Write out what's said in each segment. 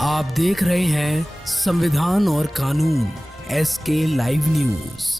आप देख रहे हैं संविधान और कानून SK लाइव न्यूज।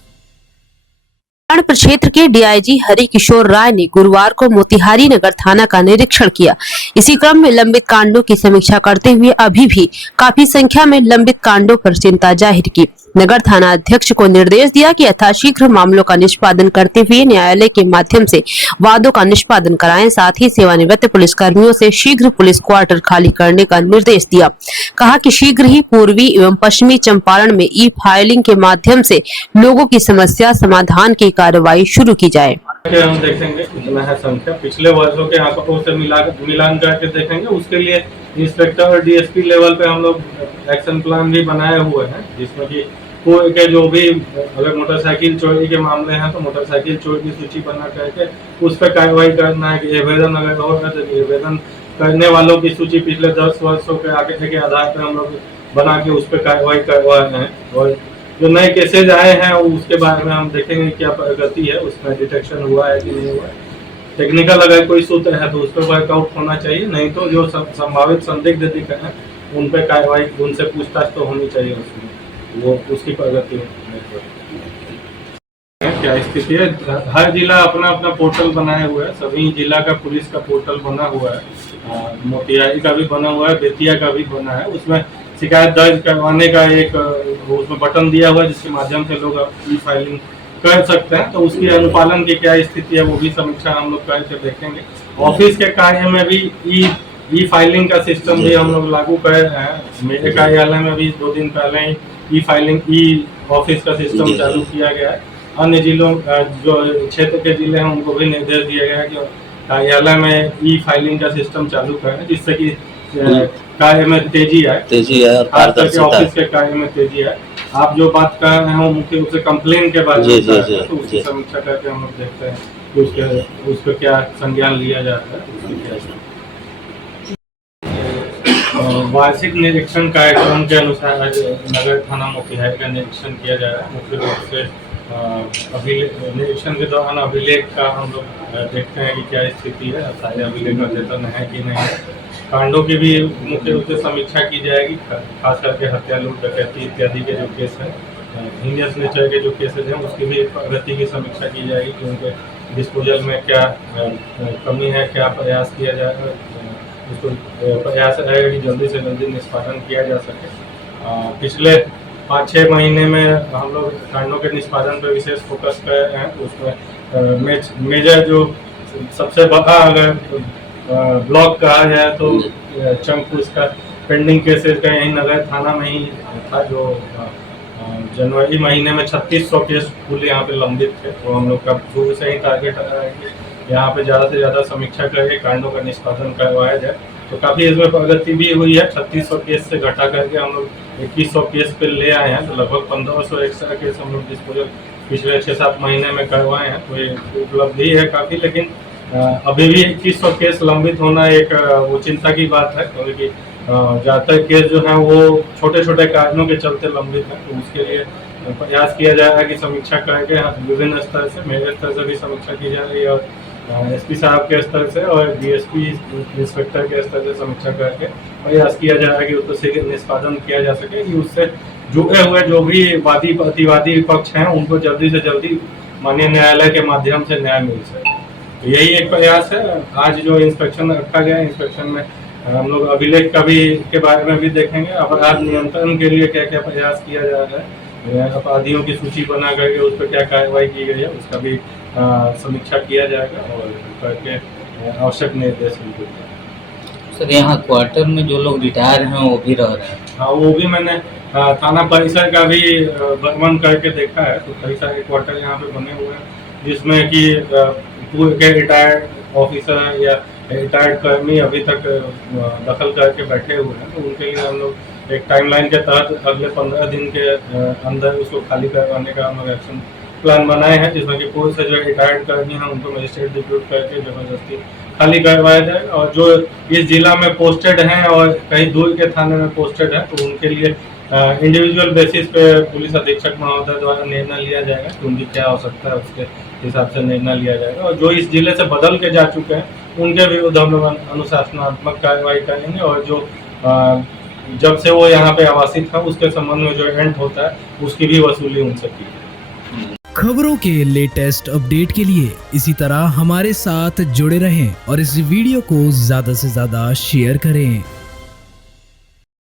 प्रक्षेत्र के डीआईजी हरि किशोर राय ने गुरुवार को मोतिहारी नगर थाना का निरीक्षण किया। इसी क्रम में लंबित कांडों की समीक्षा करते हुए अभी भी काफी संख्या में लंबित कांडों पर चिंता जाहिर की। नगर थाना अध्यक्ष को निर्देश दिया कि यथाशीघ्र मामलों का निष्पादन करते हुए न्यायालय के माध्यम से वादों का निष्पादन कराएं। साथ ही सेवानिवृत्त पुलिस कर्मियों से शीघ्र पुलिस क्वार्टर खाली करने का निर्देश दिया। कहा कि शीघ्र ही पूर्वी एवं पश्चिमी चंपारण में ई फाइलिंग के माध्यम से लोगों की समस्या समाधान की कार्रवाई शुरू की जाए। हम देखेंगे कितना है संख्या पिछले वर्षों के आंकड़ों से मिलान करके देखेंगे। उसके लिए इंस्पेक्टर और डीएसपी लेवल पे हम लोग एक्शन प्लान भी बनाए हुए हैं, जिसमें कि कोई के जो भी अगर मोटरसाइकिल चोरी के मामले हैं तो मोटरसाइकिल चोरी की सूची बना करके उस पर कार्रवाई करना है। कि आवेदन अगर होगा तो आवेदन करने वालों की सूची पिछले 10 वर्षों के आंकड़े के आधार पर हम लोग बना के उस पर कार्रवाई करवा रहे हैं। और जो नए केसेज आए हैं उसके बारे में हम देखेंगे क्या प्रगति है, उसमें डिटेक्शन हुआ है कि नहीं हुआ है। टेक्निकल अगर कोई सूत्र है तो उस पर वर्कआउट होना चाहिए, नहीं तो जो संभावित संदिग्ध दिख रहे हैं उन पर कार्रवाई, उनसे पूछताछ तो होनी चाहिए, उसमें वो उसकी प्रगति क्या स्थिति है। हर जिला अपना अपना पोर्टल बनाए हुआ है, सभी जिला का पुलिस का पोर्टल बना हुआ है। मोतिहारी का भी बना हुआ है, बेतिया का भी बना है। उसमें शिकायत दर्ज करवाने का एक उसमें बटन दिया हुआ है जिसके माध्यम से लोग ई फाइलिंग कर सकते हैं। तो उसकी अनुपालन की क्या स्थिति है वो भी समीक्षा हम लोग करके देखेंगे। ऑफिस के कार्य में भी ई फाइलिंग का सिस्टम भी हम लोग लागू कर रहे हैं। मेरे कार्यालय में भी 2 दिन पहले ही ई फाइलिंग ई ऑफिस का सिस्टम चालू किया गया है। अन्य जिलों जो क्षेत्र के जिले हैं उनको भी निर्देश दिया गया है कि कार्यालय में ई फाइलिंग का सिस्टम चालू करें, जिससे कि कार्य में तेजी आए और पारदर्शिता, ऑफिस के कार्य में तेजी आए। आप जो बात कर रहे हैं वो मुख्य रूप से कंप्लेन के बारे में है, तो उसकी समीक्षा करके हम लोग देखते हैं कि उसका क्या संज्ञान लिया जाता है। वार्षिक निरीक्षण कार्यक्रम के अनुसार आज नगर थाना मोतिहारी का निरीक्षण किया जा रहा है। मुख्य रूप से निरीक्षण के दौरान अभिलेख का हम लोग देखते हैं कि क्या स्थिति है, सारे अभिलेख अद्यतन है कि नहीं। कांडों की भी मुख्य रूप से समीक्षा की जाएगी, खास करके हत्या, लूट, डकैती इत्यादि के जो केस हैं, हीनियस नेचर के जो केसेज हैं उसकी भी प्रगति की समीक्षा की जाएगी कि उनके डिस्पोजल में क्या कमी है, क्या प्रयास किया जाएगा। उसको प्रयास रहेगा कि जल्दी से जल्दी निष्पादन किया जा सके। पिछले 5-6 महीने में हम लोग कांडों के निष्पादन पर विशेष फोकस कर रहे हैं। उसमें मेजर जो सबसे बड़ा अगर ब्लॉक कहा जाए तो चंक उसका पेंडिंग केसेस का यही नगर थाना में ही था, जो जनवरी महीने में 3600 केस कुल यहाँ पे लंबित थे। तो हम लोग का शुरू से ही टारगेट रहा है कि यहाँ पे ज़्यादा से ज़्यादा समीक्षा करके कांडों का निष्पादन करवाया जाए। तो काफ़ी इसमें प्रगति भी हुई है। 3600 केस से घटा करके हम लोग 2100 केस पे ले आए हैं। तो लगभग 1500 एक्स्ट्रा केस हम लोग डिस्पोजल पिछले 6-7 महीने में करवाए हैं। तो ये उपलब्धि है काफ़ी, लेकिन अभी भी 2100 केस लंबित होना एक वो चिंता की बात है, क्योंकि ज़्यादातर केस जो हैं वो छोटे छोटे कारणों के चलते लंबित हैं। तो उसके लिए प्रयास किया जाएगा कि समीक्षा करके विभिन्न स्तर से, मेरे स्तर से भी समीक्षा की जा रही है और एसपी साहब के स्तर से और डीएसपी इंस्पेक्टर के स्तर से समीक्षा करके प्रयास किया जा रहा है कि उसको शीघ्र निष्पादन किया जा सके, कि उससे जुड़े हुए जो भी वादी प्रतिवादी पक्ष हैं उनको जल्दी से जल्दी माननीय न्यायालय के माध्यम से न्याय मिल सके। तो यही एक प्रयास है। आज जो इंस्पेक्शन रखा गया है, इंस्पेक्शन में हम लोग अभिलेख का भी के बारे में भी देखेंगे। अपराध नियंत्रण के लिए क्या क्या प्रयास किया जा रहा है, अपराधियों की सूची बना करके उस पर क्या कार्रवाई की गई है उसका भी समीक्षा किया जाएगा और करके आवश्यक निर्देश भी देंगे। सर, यहाँ क्वार्टर में जो लोग रिटायर हैं वो भी रह रहे हैं? हाँ, वो भी मैंने थाना परिसर का भी भ्रमण करके देखा है। तो कई सारे क्वार्टर यहाँ पे बने हुए हैं, जिसमें कि पूर्व के रिटायर्ड ऑफिसर या रिटायर्ड कर्मी अभी तक दखल करके बैठे हुए हैं। तो उनके लिए हम लोग एक टाइमलाइन के तहत अगले 15 दिन के अंदर उसको खाली करवाने का हम लोग एक्शन प्लान बनाए हैं, जिसमें कि पूर्व से जो रिटायर्ड कर्मी हैं उनको मजिस्ट्रेट डिप्यूट करके जबरदस्ती खाली करवाया जाए। और जो इस जिला में पोस्टेड हैं और कहीं दूर के थाने में पोस्टेड हैं तो उनके लिए इंडिविजुअल बेसिस पे पुलिस अधीक्षक महोदय द्वारा निर्णय लिया जाएगा कि उनकी क्या आवश्यकता है, उसके हिसाब से निर्णय लिया जाएगा। और जो इस जिले से बदल के जा चुके हैं उनके विरुद्ध हम लोग अनुशासनात्मक कार्रवाई करेंगे। और जो जब से वो यहाँ पे आवासित है उसके संबंध में जो रेंट होता है उसकी भी वसूली उनसे की है। खबरों के लेटेस्ट अपडेट के लिए इसी तरह हमारे साथ जुड़े रहें और इस वीडियो को ज्यादा से ज्यादा शेयर करें।